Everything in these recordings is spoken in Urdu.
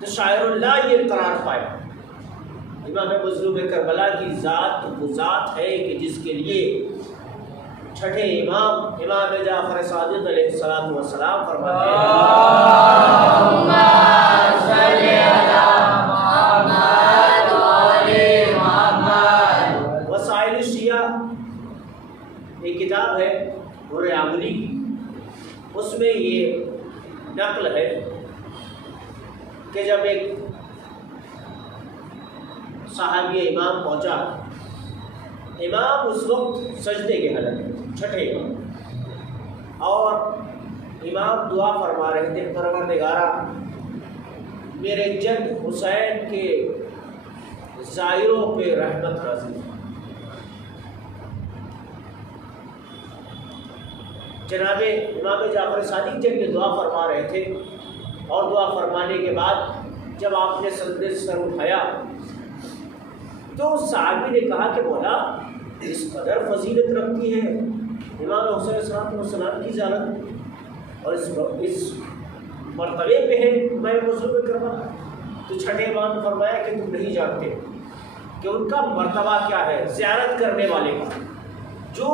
تو شاعر اللہ یہ قرار پایا۔ امام مظلوم کربلا کی ذات وہ ذات ہے کہ جس کے لیے چھٹے امام جعفر صادق علیہ الصلوۃ والسلام فرماتے ہیں اللہم صلی علی محمد و آل محمد۔ وسائل الشیعہ ایک کتاب ہے نور عاملی کی، اس میں یہ نقل ہے کہ جب ایک صحابی امام پہنچا، امام اس وقت سجدے کے حالت میں چھٹے امام، اور امام دعا فرما رہے تھے پروردگارا میرے جد حسین کے زائروں پہ رحمت نازل۔ جناب امام جعفر صادق جب یہ دعا فرما رہے تھے، اور دعا فرمانے کے بعد جب آپ نے سجدے سے سر اٹھایا تو اس صحابی نے کہا کہ مولا اس قدر فضیلت رکھتی ہے امام حسین علیہ السلام کی زیارت، اور اس مرتبے پہ ہے میں مظلوم کربلا۔ تو چھٹے امام نے فرمایا کہ تم نہیں جانتے کہ ان کا مرتبہ کیا ہے، زیارت کرنے والے کا، جو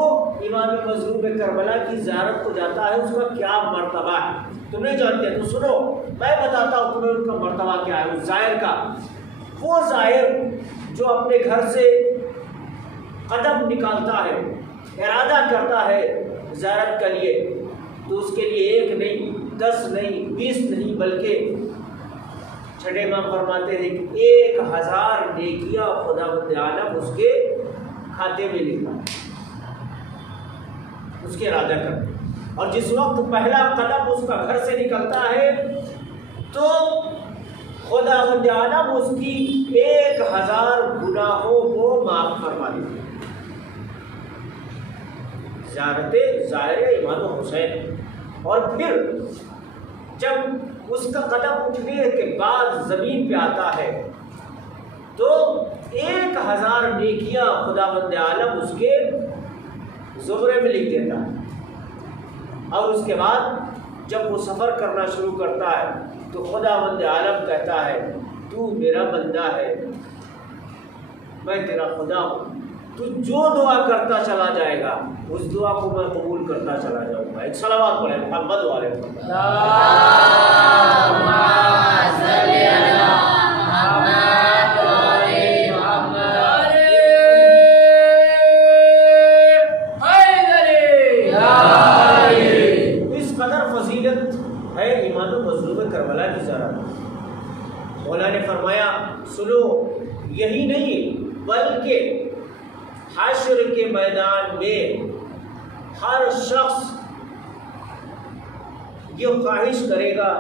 امام مظلوم کربلا کی زیارت کو جاتا ہے اس کا کیا مرتبہ ہے، تم نہیں جانتے۔ تو سنو میں بتاتا ہوں تمہیں ان کا مرتبہ کیا ہے اس زائر کا۔ وہ زائر جو اپنے گھر سے قدم نکالتا ہے، ارادہ کرتا ہے زیارت کے لیے، تو اس کے لیے 1 نہیں 10 نہیں 20 نہیں بلکہ چھٹے امام فرماتے ہیں کہ 1000 نیکیاں خداوند عالم اس کے کھاتے میں لکھا، اس کے ارادہ کرتے۔ اور جس وقت پہلا قدم اس کا گھر سے نکلتا ہے تو خداوند عالم اس کی 1000 گناہوں کو معاف فرما دیتے ہیں۔ زیارت زائر امام حسین، اور پھر جب اس کا قدم اٹھنے کے بعد زمین پہ آتا ہے تو 1000 نیکیاں خداوند عالم اس کے زمرے میں لکھ دیتا ہے۔ اور اس کے بعد جب وہ سفر کرنا شروع کرتا ہے تو خداوند عالم کہتا ہے تو میرا بندہ ہے، میں تیرا خدا ہوں، تو جو دعا کرتا چلا جائے گا اس دعا کو میں قبول کرتا چلا جاؤں گا۔ ایک صلوات پڑھیں محمد والے محمد۔ اس قدر فضیلت ہے امام مظلوم کربلا کی زیارت۔ مولا نے فرمایا سنو یہی نہیں بلکہ حشر کے میدان میں ہر شخص یہ خواہش کرے گا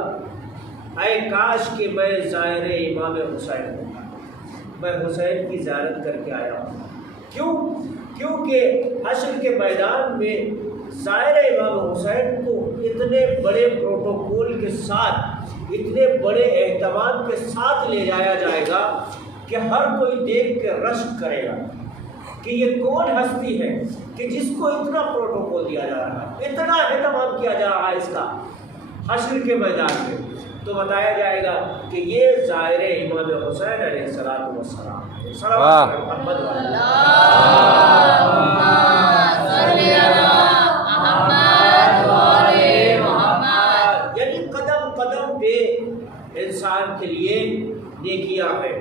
اے کاش کہ میں زائر امام حسین ہوں، میں حسین کی زیارت کر کے آیا ہوں۔ کیوں؟ کیونکہ حشر کے میدان میں زائر امام حسین کو اتنے بڑے پروٹوکول کے ساتھ، اتنے بڑے اہتمام کے ساتھ لے جایا جائے گا کہ ہر کوئی دیکھ کے رشک کرے گا کہ یہ کون ہستی ہے کہ جس کو اتنا پروٹوکول دیا جا رہا ہے، اتنا اہتمام کیا جا رہا ہے اس کا حشر کے میدان میں۔ تو بتایا جائے گا کہ یہ زائر امام حسین علیہ السلام والسلام۔ محمد یعنی قدم قدم پہ انسان کے لیے نیکیاں ہیں۔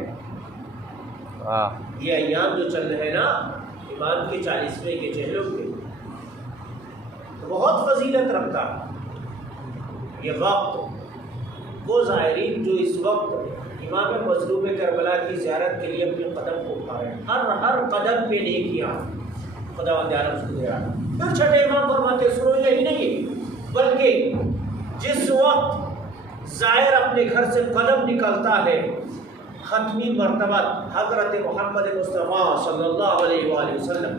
یہ ایام جو چل رہے ہیں نا امام کے 40ویں کے چہلوں کے، بہت فضیلت رکھتا ہے یہ وقت۔ وہ زائرین جو اس وقت امام مظلوم کربلا کی زیارت کے لیے اپنے قدم کو اٹھا رہے ہیں، ہر قدم پہ نیکیاں خداوند عالم اس کو دے رہا ہے۔ پھر چھٹے امام فرماتے سنو یہی نہیں بلکہ جس وقت زائر اپنے گھر سے قدم نکلتا ہے ختمی مرتبہ حضرت محمد مصطفیٰ صلی اللہ علیہ وآلہ وسلم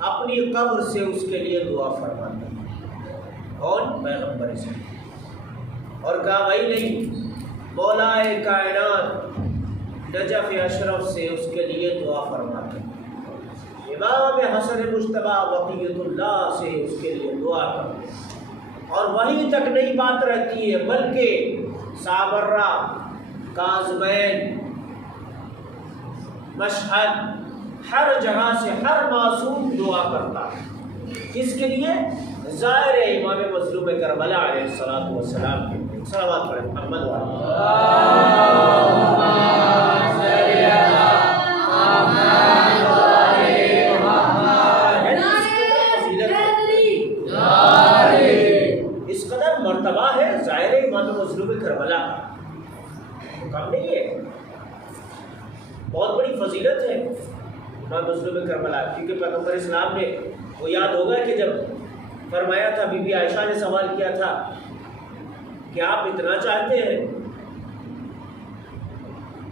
اپنی قبر سے اس کے لیے دعا فرماتے ہیں۔ کون؟ پیغمبر اسلام۔ اور کہا بھائی نہیں، مولا کائنات نجف اشرف سے اس کے لیے دعا فرماتے ہیں۔ امام حسن مجتبیٰ بقیت اللہ سے اس کے لیے دعا کرتے ہیں۔ اور وہیں تک نہیں بات رہتی ہے بلکہ سابرہ، کاظمین، مشہد، ہر جگہ سے ہر معصوم دعا کرتا ہے۔ کس کے لیے؟ ظاہر امام مظلوم کربلا علیہ الصلوۃ والسلام کے لیے۔ صلوات پڑھیں محمد اس قدر مرتبہ ہے ظاہر امام مظلوم کربلا کا، کم نہیں ہے، بہت بڑی فضیلت ہے امام مظلوم کربلا، کیونکہ پیغمبر اسلام نے وہ یاد ہوگا کہ جب فرمایا تھا، بی بی عائشہ نے سوال کیا تھا کہ آپ اتنا چاہتے ہیں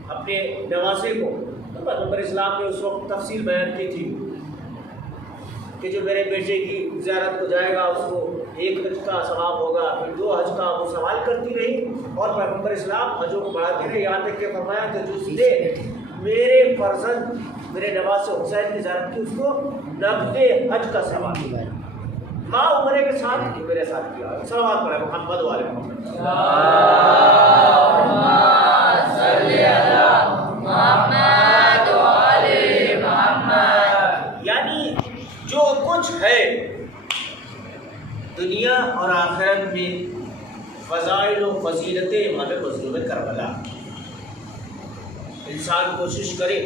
اپنے نواسے کو، تو پیغمبر اسلام نے اس وقت تفصیل بیان کی تھی کہ جو میرے بیٹے کی زیارت کو جائے گا اس کو 1 حج کا ثواب ہوگا، پھر 2 حج کا، وہ سوال کرتی رہی اور پیغمبر اسلام حجوں کو بڑھاتے رہے، یہاں تک کہ فرمایا کہ جس نے میرے فرزند میرے نواسے حسین کی زیارت کی اس کو 90 حج کا ثواب ملا، ماں عمرے کے ساتھ میرے ساتھ کیا۔ صلوات پڑھیں محمد والے محمد۔ یعنی جو کچھ ہے دنیا اور آخرت میں فضائل و فضیلتیں امام مظلوم کربلا، انسان کوشش کرے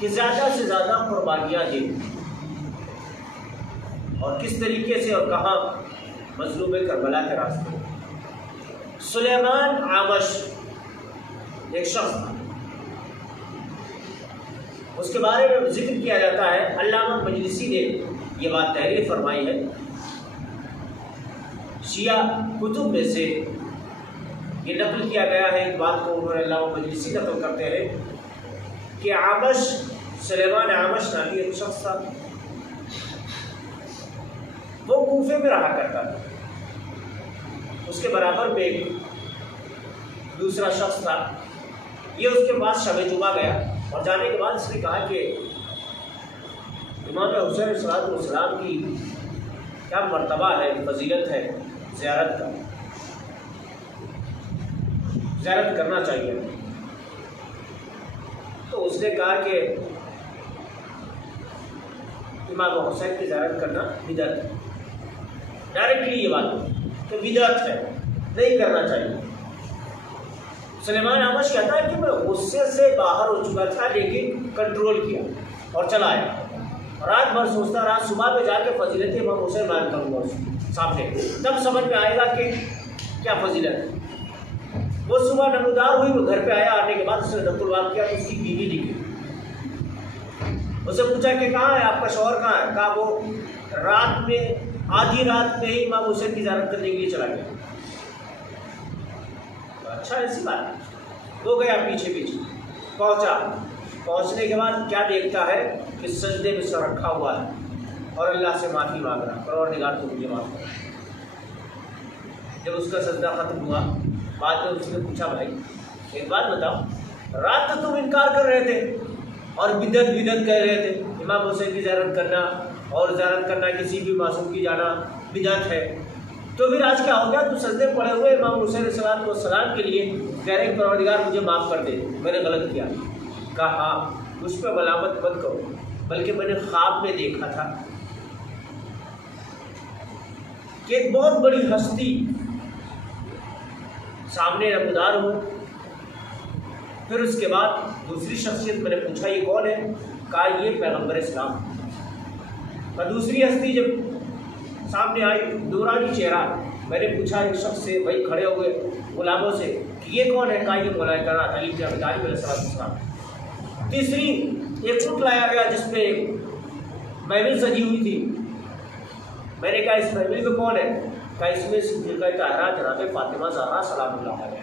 کہ زیادہ سے زیادہ قربانیاں دے، اور کس طریقے سے اور کہاں؟ مظلوم کربلا کے راستے۔ سلیمان عامش ایک شخص تھا، اس کے بارے میں ذکر کیا جاتا ہے، علامہ مجلسی نے یہ بات تحریر فرمائی ہے، شیعہ کتب میں سے یہ نقل کیا گیا ہے، ایک بات کو انہوں نے علامہ مجلسی نقل کرتے ہیں کہ عامش، سلیمان عامش نامی ایک شخص تھا، وہ کوفے میں رہا کرتا تھا، اس کے برابر میں ایک دوسرا شخص تھا، یہ اس کے پاس شب جمعہ گیا اور جانے کے بعد اس نے کہا کہ امام حسین علیہ السلام کی کیا مرتبہ ہے، فضیلت ہے زیارت کا، زیارت کرنا چاہیے۔ تو اس نے کہا کہ امام حسین کی زیارت کرنا بدعت ہے، ڈائریکٹلی یہ بات کہ بدعت ہے، نہیں کرنا چاہیے۔ سلیمان عامش کہتا ہے کہ میں غصے سے باہر ہو چکا تھا لیکن کنٹرول کیا اور چلا آیا، رات بھر سوچتا رہا، صبح میں جا کے فضیلت امام حسین بیان کروں گا اس سامنے، تب سمجھ میں آئے گا کہ کیا فضیلت ہے۔ وہ صبح نمودار ہوئی، وہ گھر پہ آیا، آنے کے بعد اس نے دفتر بات کیا تو اس کی بیوی نکلی، اسے پوچھا کہ کہاں ہے آپ کا شوہر، کہاں ہے؟ کہا وہ رات میں آدھی رات میں ہی امام حسین کی زیارت کرنے کے لیے چلا گیا۔ اچھا ایسی بات ہے، وہ گیا پیچھے پیچھے پہنچا، پہنچنے کے بعد کیا دیکھتا ہے کہ سجدے میں سر رکھا ہوا ہے اور اللہ سے معافی مانگ رہا، پروردگار تو مجھے معاف کر۔ جب اس کا سجدہ ختم ہوا، بعد میں اس نے پوچھا بھائی ایک بات بتاؤ، رات تو تم انکار کر رہے تھے اور بدعت بدعت کہہ رہے تھے، امام حسین کی زیارت کرنا اور زیارت کرنا کسی بھی معصوم کی جانا بدعت ہے، تو پھر آج کیا ہو گیا؟ تو سجدے پڑے ہوئے امام حسین علیہ السلام کے لیے کہہ رہے کہ پروردگار مجھے معاف کر دے، میں نے غلط کیا۔ کہا ہاں، مجھ پہ ملامت مت کرو، بلکہ میں نے خواب میں دیکھا تھا کہ ایک بہت بڑی ہستی سامنے نمودار ہو، پھر اس کے بعد دوسری شخصیت میں نے پوچھا یہ کون ہے؟ کہا یہ پیغمبر اسلام۔ اور دوسری ہستی جب سامنے آئی، نورانی چہرہ، میں نے پوچھا ایک شخص سے، بھائی کھڑے ہوئے غلاموں سے کہ یہ کون ہے؟ کہا یہ مولا کرام علی بن ابی طالب علیہ السلام۔ تیسری ایک اونٹ لایا گیا جس پہ ایک محمل سجی ہوئی تھی، میں نے کہا اس محمل میں کون ہے؟ کہا اس میں صدیقہ طاہرہ جناب فاطمہ زہرا سلام اللہ علیہ۔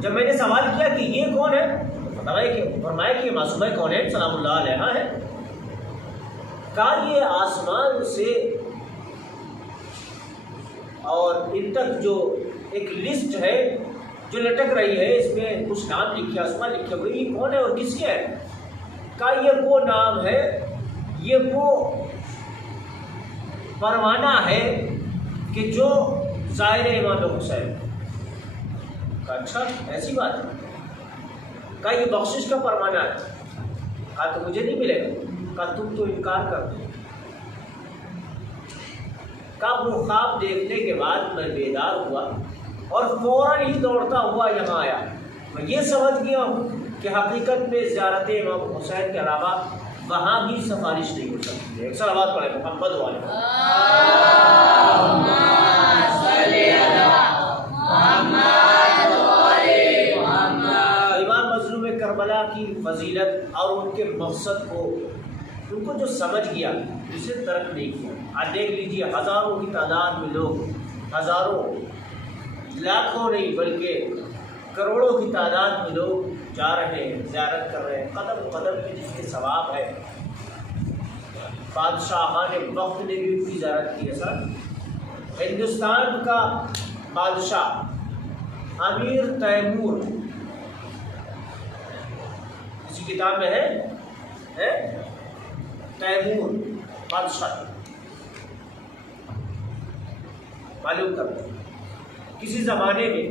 جب میں نے سوال کیا کہ یہ کون ہے تو فرمایا کہ معصومہ کون ہے؟ سلام اللہ علیہ ہے۔ کہا یہ آسمان سے ان تک جو ایک لسٹ ہے جو لٹک رہی ہے، اس میں کچھ نام لکھے، اسماء لکھے ہوئے، یہ کون ہے اور کس کے ہے؟ کہا یہ وہ نام ہے، یہ وہ پروانہ ہے کہ جو ظاہر امام حسین۔ کہا اچھا ایسی بات ہے؟ کہا یہ بخشش کا پروانہ ہے۔ کہا تو مجھے نہیں ملے گا۔ کہا تم تو انکار کر دو۔ کہا وہ خواب دیکھنے کے بعد میں بیدار ہوا اور فوراً ہی دوڑتا ہوا یہاں آیا۔ میں یہ سمجھ گیا ہوں کہ حقیقت میں زیارت امام حسین کے علاوہ وہاں بھی سفارش نہیں ہو سکتی ہے۔ ایک صلوات پڑھیں محمد والے۔ امام مظلوم کربلا کی فضیلت اور ان کے مقصد کو ان کو جو سمجھ گیا اسے ترک نہیں کیا۔ آج دیکھ لیجیے ہزاروں کی تعداد میں لوگ، ہزاروں لاکھوں نہیں بلکہ کروڑوں کی تعداد میں لوگ جا رہے ہیں، زیارت کر رہے ہیں، قدم قدم پہ جس کے ثواب ہے۔ بادشاہان وقت نے بھی ان کی زیارت کی ہے۔ سر ہندوستان کا بادشاہ امیر تیمور، کسی کتاب میں ہے تیمور بادشاہ، معلوم کرتے کسی زمانے میں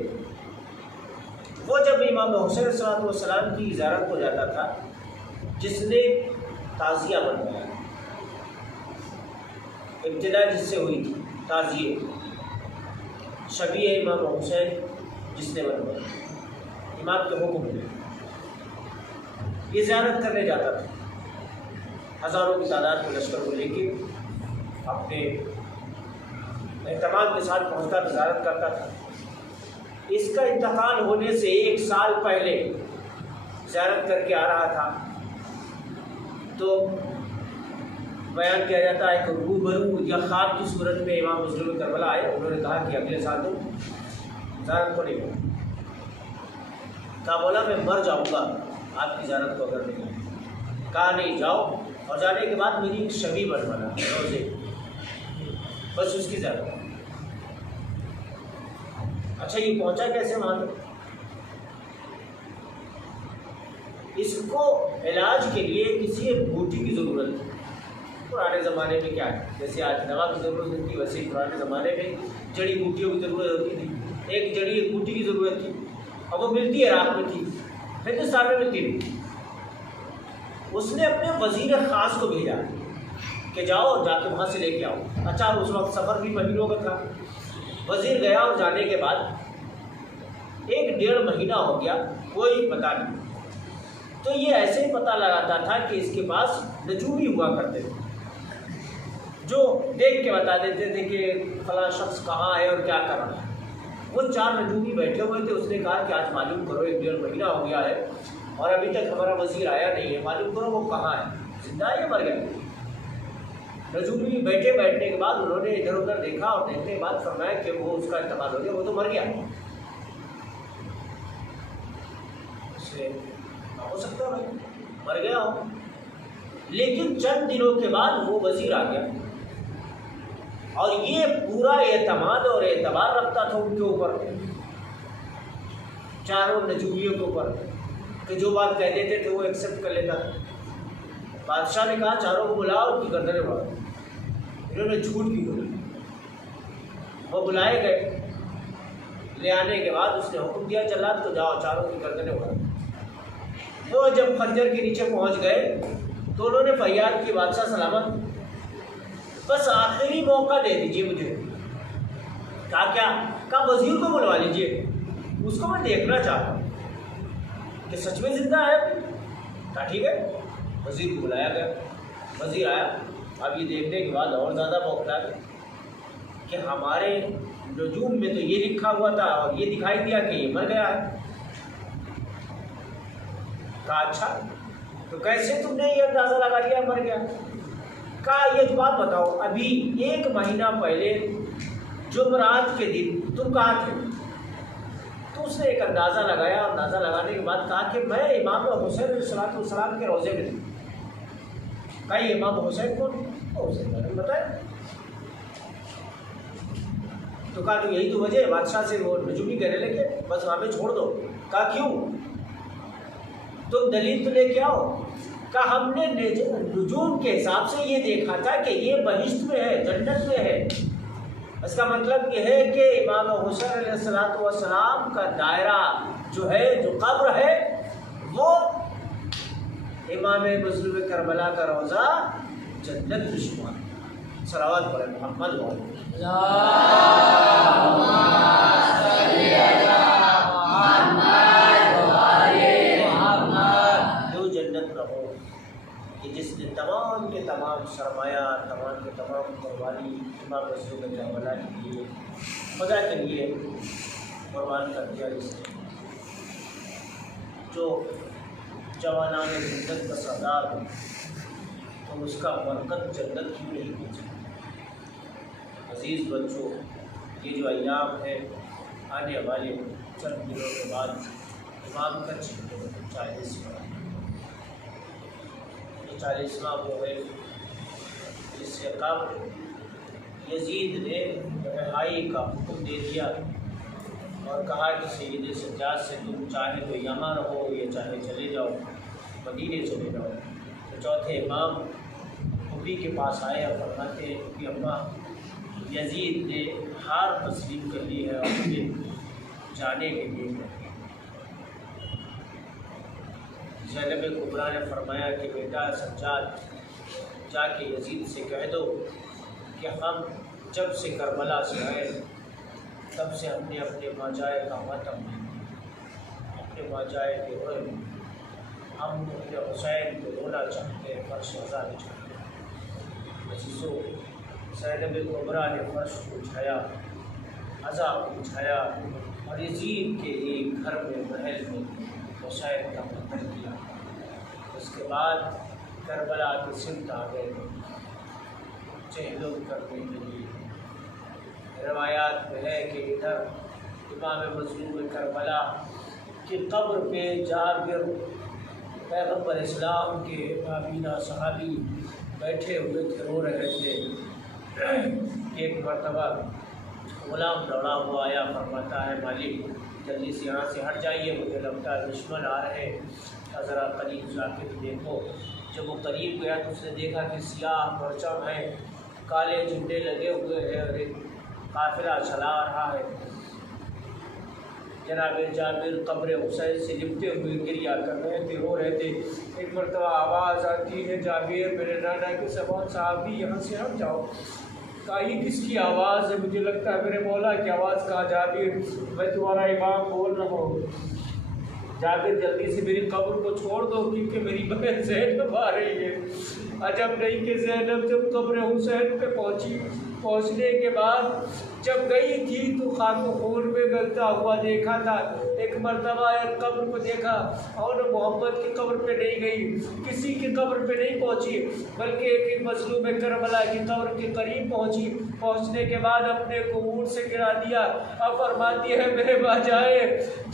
وہ جب امام حسین صلی اللہ علیہ وسلم کی زیارت کو جاتا تھا، جس نے تعزیہ بنوایا، ابتدا جس سے ہوئی تھی تعزیے، شبیہ امام حسین جس نے بنوایا امام کے حکم میں، یہ زیارت کرنے جاتا تھا، ہزاروں کی تعداد میں لشکر کو لے کے اپنے اہتمام کے ساتھ پہنچتا تھا، زیارت کرتا تھا۔ اس کا انتقال ہونے سے 1 سال پہلے زیارت کر کے آ رہا تھا، تو بیان کیا جاتا ہے کہ روبرو یا خواب کی صورت میں امام مظلوم کربلا آئے، انہوں نے کہا کہ اگلے سال تم زیارت کو نہیں کرو۔ کہا بولا میں مر جاؤں گا آپ کی زیارت کو اگر نہیں۔ کہا نہیں جاؤ، اور جانے کے بعد میری ایک شبیہ بنوانا روزے، بس اس کی زیارت۔ اچھا یہ پہنچا کیسے وہاں تک؟ اس کو علاج کے لیے کسی ایک بوٹی کی ضرورت تھی۔ پرانے زمانے میں کیا ہے، جیسے آج دوا کی ضرورت ہوتی ہے، ویسے ہی پرانے زمانے میں جڑی بوٹیوں کی ضرورت ہوتی تھی۔ ایک جڑی ایک بوٹی کی ضرورت تھی، اور وہ ملتی عراق میں تھی، ہندوستان میں ملتی نہیں۔ اس نے اپنے وزیر خاص کو بھیجا کہ جاؤ جا کے وہاں سے لے کے آؤ۔ اچھا اس وقت سفر بھی مہینوں کا تھا۔ وزیر گیا اور جانے کے بعد 1-1.5 مہینہ ہو گیا، کوئی پتہ نہیں۔ تو یہ ایسے ہی پتہ لگاتا تھا کہ اس کے پاس نجومی ہوا کرتے تھے جو دیکھ کے بتا دیتے تھے کہ فلاں شخص کہاں ہے اور کیا کر رہا ہے۔ وہ 4 نجومی بیٹھے ہوئے تھے، اس نے کہا کہ آج معلوم کرو 1-1.5 مہینہ ہو گیا ہے اور ابھی تک ہمارا وزیر آیا نہیں ہے، معلوم کرو وہ کہاں ہے، زندہ ہے یا مر گیا۔ نجومی بیٹھنے کے بعد انہوں نے ادھر ادھر دیکھا اور دیکھنے کے بعد فرمایا کہ وہ اس کا انتقال ہو گیا، وہ تو مر گیا۔ اس سے ہو سکتا ہے بھائی مر گیا ہو، لیکن چند دنوں کے بعد وہ وزیر آ گیا اور یہ پورا اعتماد اور اعتبار رکھتا تھا ان کے اوپر، چاروں نجومیوں کے اوپر، کہ جو بات کہہ دیتے تھے وہ ایکسیپٹ کر لیتا تھا۔ بادشاہ نے کہا چاروں کو بلاؤ، ان کی گردنیں اڑاؤ۔ انہوں نے جھوٹ کی بولی، وہ بلائے گئے، لے آنے کے بعد اس نے حکم دیا جلاد کو جاؤ چاروں کی گردنیں اڑاؤ۔ وہ جب خنجر کے نیچے پہنچ گئے تو انہوں نے فریاد کی بادشاہ سلامت، بس آخری موقع دے دیجیے مجھے۔ کہا کیا؟ کہا وزیر کو بلوا لیجیے، اس کو میں دیکھنا چاہتا ہوں کہ سچ میں زندہ ہے۔ کہا ٹھیک ہے، وزیر کو بلایا گیا، وزیر آیا۔ اب یہ دیکھنے کے بعد اور زیادہ بوکھلا گیا کہ ہمارے نجوم میں تو یہ لکھا ہوا تھا اور یہ دکھائی دیا کہ یہ مر گیا ہے۔ کہا اچھا تو کیسے تم نے یہ اندازہ لگا لیا مر گیا؟ کہا یہ بات بتاؤ، ابھی 1 مہینہ پہلے جمعرات کے دن تم کہاں تھے؟ تو اس نے ایک اندازہ لگایا، اندازہ لگانے کے بعد کہا کہ میں امام حسین علیہ السلام کے روضے میں تھا۔ کہا یہ امام حسین کون؟ حسین نے بتایا۔ تو کہا تو یہی تو وجہ ہے، بادشاہ سے وہ نجومی کہنے لگے بس وہاں پہ چھوڑ دو. کہا کیوں؟ تم دلیل تو لے کے آؤ. کہا ہم نے نجوم کے حساب سے یہ دیکھا تھا کہ یہ بہشت میں ہے، جنت میں ہے. اس کا مطلب یہ ہے کہ امام حسین علیہ السلام کا دائرہ جو ہے، جو قبر ہے، وہ امام مظلوم کربلا کا روضہ جنت میں شمار. صلوات پڑھیں محمد والے. جو جنت نہ ہو کہ جس نے تمام کے تمام سرمایہ، تمام کے تمام قربانی امام مظلوم کربلا کے لیے، خدا کے لیے قربان کر دیا. جس نے جو جوانان جنت کا سردار ہو تو اس کا برکت جنت کیوں نہیں پہنچا. عزیز بچوں، یہ جو ایام ہے آنے والے چند دنوں کے بعد امام کا 40واں، یہ 40واں وہ ہے جس سے قبل یزید نے رہائی کا حکم دے دیا اور کہا کہ سید سجاد سے تم چاہے تو یہاں رہو یا چاہے چلے جاؤ، مدینے چلے جاؤ. تو چوتھے امام ابھی کے پاس آئے اور فرماتے ہیں کہ اماں یزید نے ہار تسلیم کر لی ہے اور مجھے جانے کے لیے. زینب کبریٰ نے فرمایا کہ بیٹا سجاد، جا کے یزید سے کہہ دو کہ ہم جب سے کربلا سے آئے تب سے ہم نے اپنے ماجائے کا ماتم نہیں کیا، اپنے ماجائے کے روئے ہم اپنے حسین کو رونا چاہتے ہیں، فرش آزاد چاہتے ہیں. عزیزو، زینب کبریٰ نے فرش کو اٹھایا، عزا کو اٹھایا اور یزید کے ایک گھر میں محل میں حسین کا قتل کیا. اس کے بعد کربلا کی سمت آ گئے چہلم کرنے کے لیے. روایات میں ہے کہ ادھر امام مظلوم کربلا کی قبر پہ جابر پیغمبر اسلام کے نابینا صحابی بیٹھے ہوئے تھے، رو رہے تھے. ایک مرتبہ غلام دوڑا ہوا آیا، فرماتا ہے مالک جلدی سے یہاں سے ہٹ جائیے، مجھے لگتا ہے دشمن آ رہے ہیں، ذرا قریب جا کے دیکھو. جب وہ قریب گیا تو اس نے دیکھا کہ سیاہ پرچم ہے، کالے جھنڈے لگے ہوئے ہیں اور ایک قافلہ چلا رہا ہے. جناب جابر قبر حسین سے لپٹے ہوئے گریا کر رہے تھے، رو رہے تھے. ایک مرتبہ آواز آتی ہے جابر میرے نانا کے سبان صحابی یہاں سے ہٹ جاؤ. کہا یہ کس کی آواز ہے؟ مجھے لگتا ہے میرے مولا کی آواز. کہا جابر میں تمہارا امام بول رہا ہوں، جابر جلدی سے میری قبر کو چھوڑ دو کیونکہ میری بہن زینب آ رہی ہے. عجب نہیں کہ زینب جب قبر حسین پہ پہنچنے کے بعد جب گئی تھی تو خاک و خون میں گلتا ہوا دیکھا تھا. ایک مرتبہ ایک قبر کو دیکھا اور محمد کی قبر پہ نہیں گئی، کسی کی قبر پہ نہیں پہنچی، بلکہ ایک مظلوم کربلا کی قبر کے قریب پہنچی. پہنچنے کے بعد اپنے کو اونٹ سے گرا دیا. اب فرماتی ہے میرے باجائے،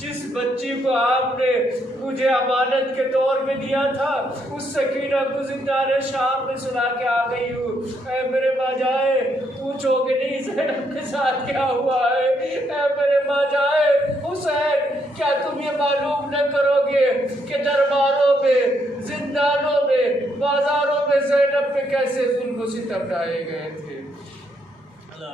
جس بچی کو آپ نے مجھے امانت کے طور میں دیا تھا اس سکینہ کو زندان شام میں سلا کے آ گئی ہوں. اے میرے باجائے پوچھو کہ نہیں زینب کے ساتھ کیا ہوا ہے. اے میرے باجائے حسین، کیا تم یہ معلوم نہ کرو گے کہ درباروں میں، زندانوں میں، بازاروں میں زینب پہ کیسے ظلم و ستم ڈھائے گئے تھے. اللہ